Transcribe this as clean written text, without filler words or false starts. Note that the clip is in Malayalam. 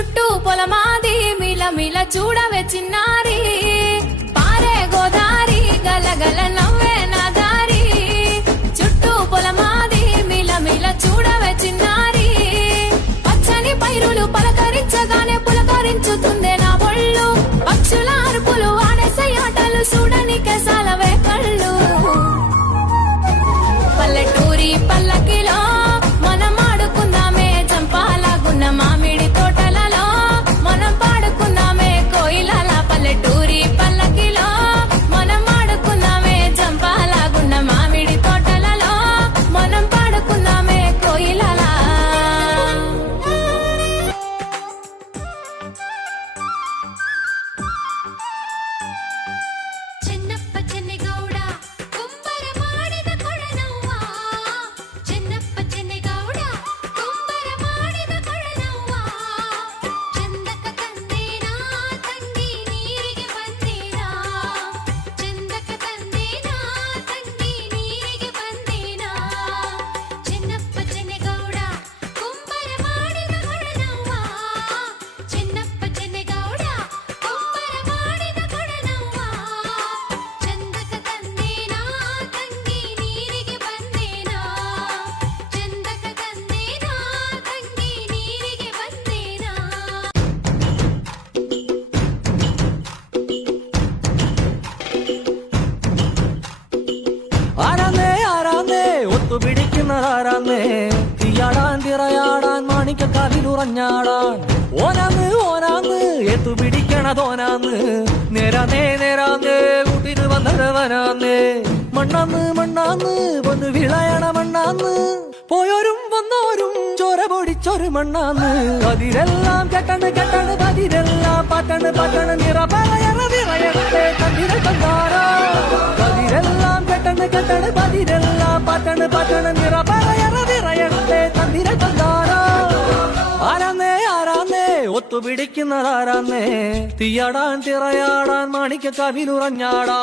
చుట్టూ పొలమాది మిల మిల చూడవే చిన్నారి పారే గోదారి గలగల నవ్వే నా దారి చుట్టూ పొలమాది మిల మిల చూడవే చిన్నారి పచ్చని పైరులు పలకరించగానే పులకరించుతుందే నా ఒళ్ళు పక్షుల అరుపులు ఆడేసే ఆటలు చూడని కేసాలవే కళ్ళు పల్లెటూరి పల్లకిలో మనం ఆడుకుందామే చంపాలగున్న మామిడి తోటలలో మనం పాడుకుందామే కోయిలల పల్లెటూరి పల్లకిలో మనం ఆడుకుందామే చంపాలగున్న మామిడి తోటలలో మనం పాడుకుందామే కోయిలల చిన్నప్ప చెన్నెగౌడ కుంబర ಮಾಡಿದ ಕೊಳನವ್ವ చిన్నప్ప చెన్నెగౌడ కుంబర ಮಾಡಿದ ಕೊಳನವ್ವ ಚಂದಕ ತಂದೇನಾ ತಂಗಿ ನೀರಿಗೆ ಬಂದೇನಾ ಚಂದಕ ತಂದೇನಾ ತಂಗಿ ನೀರಿಗೆ ಬಂದೇನಾ ಚಿನ್ನಪ್ಪ ಚೆನ್ನಗೌಡ కుంబర ಮಾಡಿದ ಕೊಳನವ್ವ ಚಿನ್ನಪ್ಪ ಚೆನ್ನಗೌಡ కుంబರ ಮಾಡಿದ ಕೊಳನವ್ವ ಚಂದಕ ತಂದೇನಾ ತಂಗಿ ನೀರಿಗೆ ಬಂದೇನಾ ಚಂದಕ ತಂದೇನಾ ತಂಗಿ ನೀರಿಗೆ ಬಂದೇನಾ ആരാന്നേ ആരാന്നേ ഒത്തുപിടിക്കുന്നതാരാന്നേ തീയാടാൻ തിറയാടാൻ മാണിക്കക്കാവിലുറഞ്ഞാടാൻ ഓനാന്ന് ഓനാന്ന് എത്തുപിടിക്കണതോനാന്ന് നേരാന്നേ നേരാന്നേ കൂട്ടിന് വന്നവനാന്നേ മണ്ണാന്ന് മണ്ണാന്ന് വന്ന് വിളയണ മണ്ണാന്ന് പോയോരും വന്നോരും ചോര പൊടിച്ചൊരു മണ്ണാന്ന് അതിരെല്ലാം കെട്ടണ് കെട്ടണ് പതിരെല്ലാം പാട്ടണ് പാട്ടണ് നിറപറയറ നിറയട്ടെ തന്നിര തന്നാരോ പതിരെല്ലാം കെട്ടണ് കെട്ടണ് പതിരെല്ലാം പാട്ടണ് പാട്ടണ് നിറപറയറ നിറയട്ടെ തന്നിര തന്നാരോ ആരാന്നേ ആരാന്നേ ഒത്തുപിടിക്കുന്നതാരാന്നേ തീയാടാൻ തിറയാടാൻ മാണിക്കക്കാവിലുറഞ്ഞാടാ